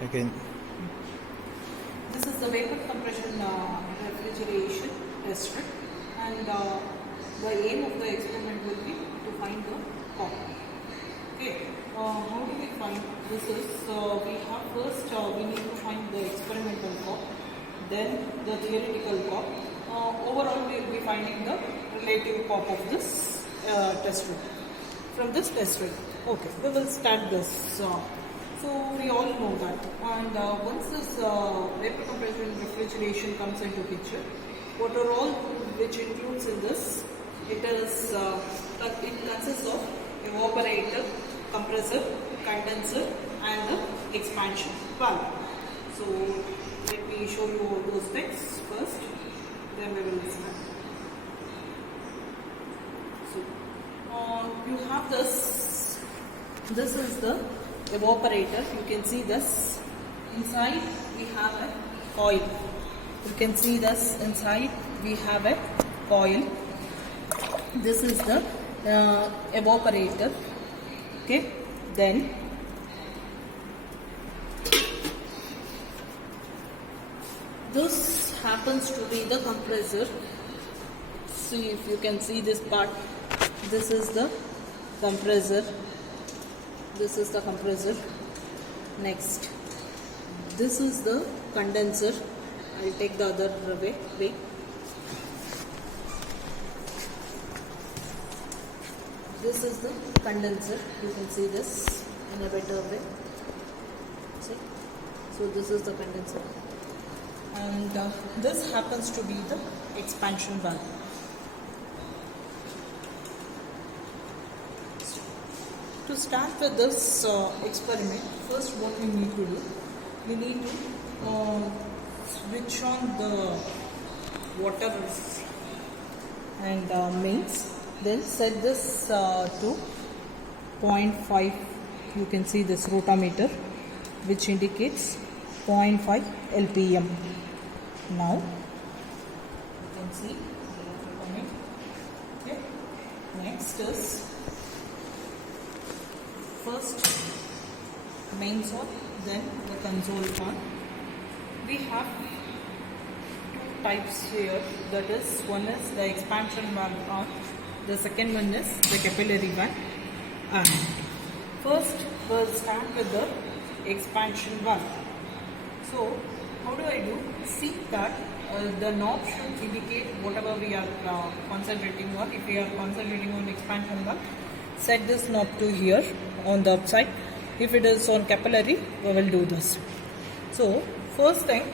Again. This is the vapor compression refrigeration test strip, and the aim of the experiment will be to find the pop. Okay, how do we find this? Is we have first we need to find the experimental pop, then the theoretical pop. Overall, we will be finding the relative pop of this test strip. From this test strip, okay, we will start this. So we all know that, and once this vapor compression refrigeration comes into picture, what are all which includes in this? It is it consists of evaporator, compressor, condenser, and the expansion valve. So let me show you all those things first, then we will start. So you have this. This is the evaporator. You can see this. Inside we have a coil. You can see this. Inside we have a coil. This is the evaporator. Okay. Then this happens to be the compressor. See if you can see this part. This is the compressor. This is the compressor. Next, this is the condenser. I'll take the other way. This is the condenser. You can see this in a better way. See? So this is the condenser. And this happens to be the expansion valve. To start with this experiment, first what we need to do, we need to switch on the water and mains, then set this to 0.5. You can see this rotameter which indicates 0.5 LPM. Now you can see the okay. Next is first mains on, then the console on. We have two types here, that is, one is the expansion valve on, the second one is the capillary valve on. First we'll start with the expansion valve. So how do I do? See that the knob should indicate whatever we are concentrating on. If we are concentrating on expansion valve, set this knob to here on the upside. If it is on capillary, we will do this. So first thing,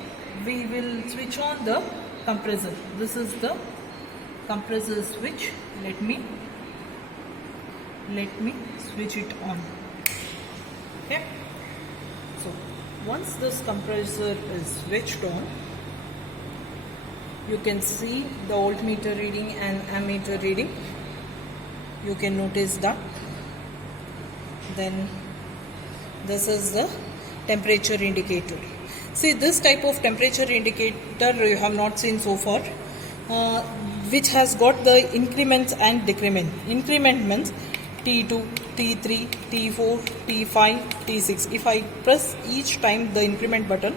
we will switch on the compressor. This is the compressor switch. Let me switch it on. Okay. So once this compressor is switched on, you can see the voltmeter reading and ammeter reading. You can notice that. Then this is the temperature indicator. See, this type of temperature indicator you have not seen so far, which has got the increments and decrement. Increment means T2, T3, T4, T5, T6. If I press each time the increment button,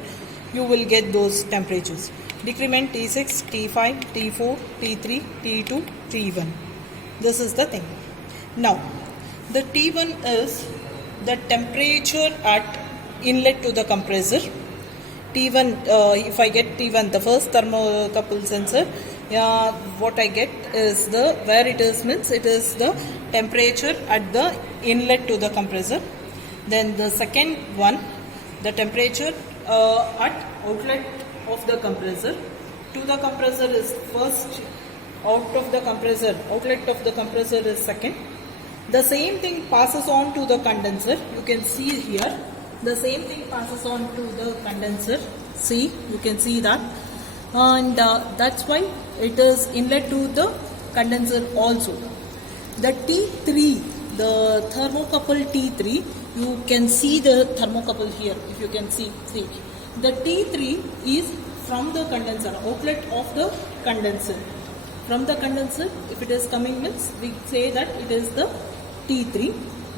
you will get those temperatures. Decrement T6, T5, T4, T3, T2, T1. This is the thing. Now, the T1 is the temperature at inlet to the compressor. T1, if I get T1, the first thermocouple sensor, what I get is where it is means it is the temperature at the inlet to the compressor. Then the second one, the temperature at outlet of the compressor. To the compressor is first, out of the compressor, outlet of the compressor is second. The same thing passes on to the condenser. You can see here, the same thing passes on to the condenser. See, you can see that. And that's why it is inlet to the condenser also. The T3, the thermocouple T3, you can see the thermocouple here, if you can see. The T3 is from the condenser, outlet of the condenser. From the condenser, if it is coming means, we say that it is the T3.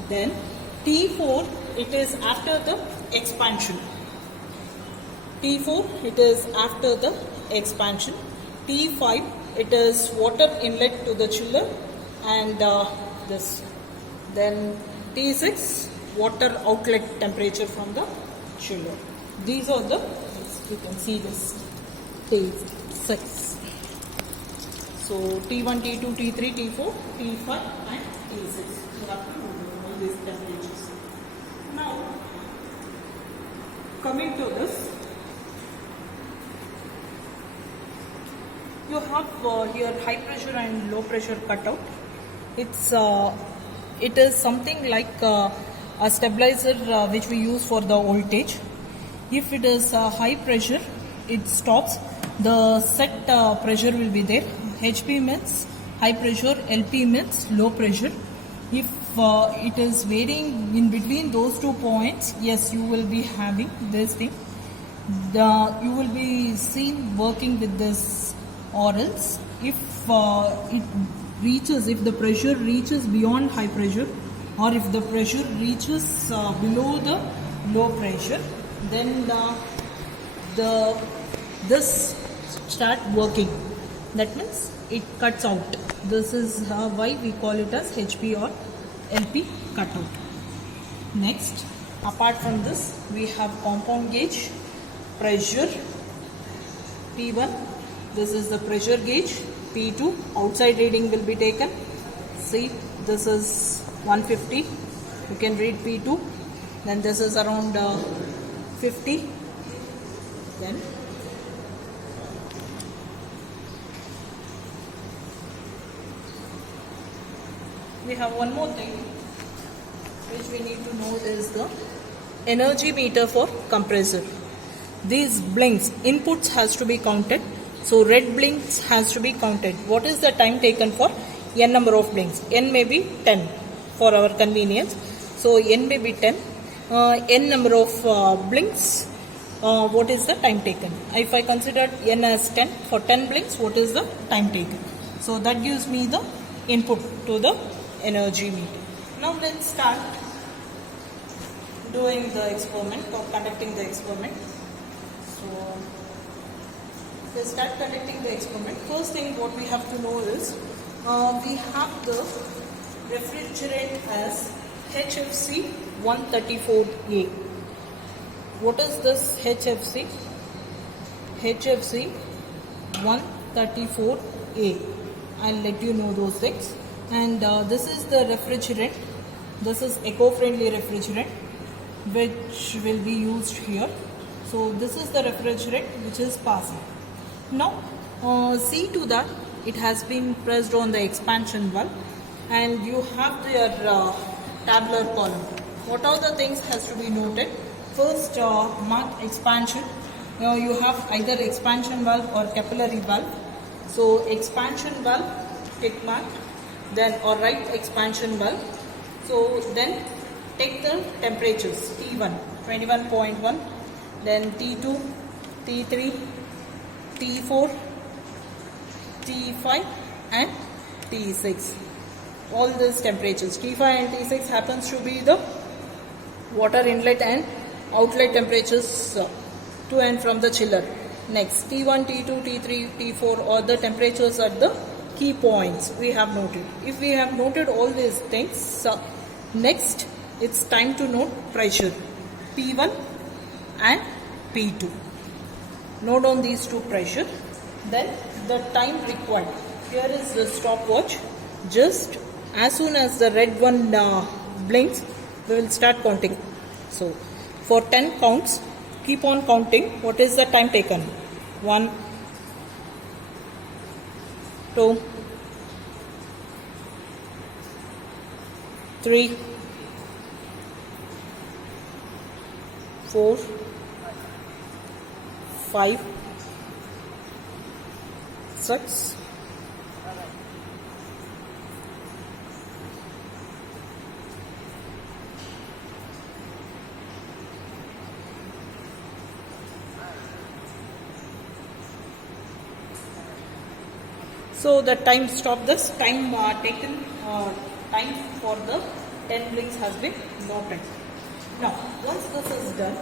Then T4, it is after the expansion. T4 it is after the expansion. T5 it is water inlet to the chiller, and this. Then T6 water outlet temperature from the chiller. These are the, you can see this, T6. So T1, T2, T3, T4, T5 and T6. You have to know all these temperatures. Now coming to this, you have here high pressure and low pressure cutout. It is something like a stabilizer which we use for the voltage. If it is high pressure, it stops. The set pressure will be there. HP means high pressure, LP means low pressure. If it is varying in between those 2 points, yes, you will be having this thing. You will be seen working with this, or else if if the pressure reaches beyond high pressure, or if the pressure reaches below the low pressure, then this start working. That means it cuts out. This is why we call it as HP or LP cutout. Next, apart from this, we have compound gauge, pressure, P1. This is the pressure gauge. P2, outside reading will be taken. See, this is 150. You can read P2. Then this is around 50. Then we have one more thing which we need to know is the energy meter for compressor. These blinks, inputs has to be counted. So red blinks has to be counted. What is the time taken for n number of blinks? N may be 10 for our convenience. So n may be 10. N number of blinks, what is the time taken? If I consider n as 10, for 10 blinks, what is the time taken? So that gives me the input to the energy meter. Now let's start doing the experiment or conducting the experiment. So let's start conducting the experiment. First thing what we have to know is we have the refrigerant as HFC 134A. What is this HFC? HFC 134A. I'll let you know those things. And this is the refrigerant. This is eco-friendly refrigerant which will be used here. So this is the refrigerant which is passing. Now see to that it has been pressed on the expansion valve, and you have your tabular column. What are the things has to be noted? First, mark expansion. You have either expansion valve or capillary valve. So expansion valve, tick mark. Then or write expansion valve. So then take the temperatures. T1 21.1, then T2, T3, T4, T5 and T6. All these temperatures. T5 and T6 happens to be the water inlet and outlet temperatures to and from the chiller. Next, T1, T2, T3, T4 are the temperatures at the key points we have noted. If we have noted all these things, next it's time to note pressure P1 and P2. Note on these two pressure. Then the time required. Here is the stopwatch. Just as soon as the red one blinks, we will start counting. So for 10 counts, keep on counting. What is the time taken? 1, 2, 3, 4, 5, 6, 7. So the time stop this time taken time for the 10 blinks has been noted. Now once this is done,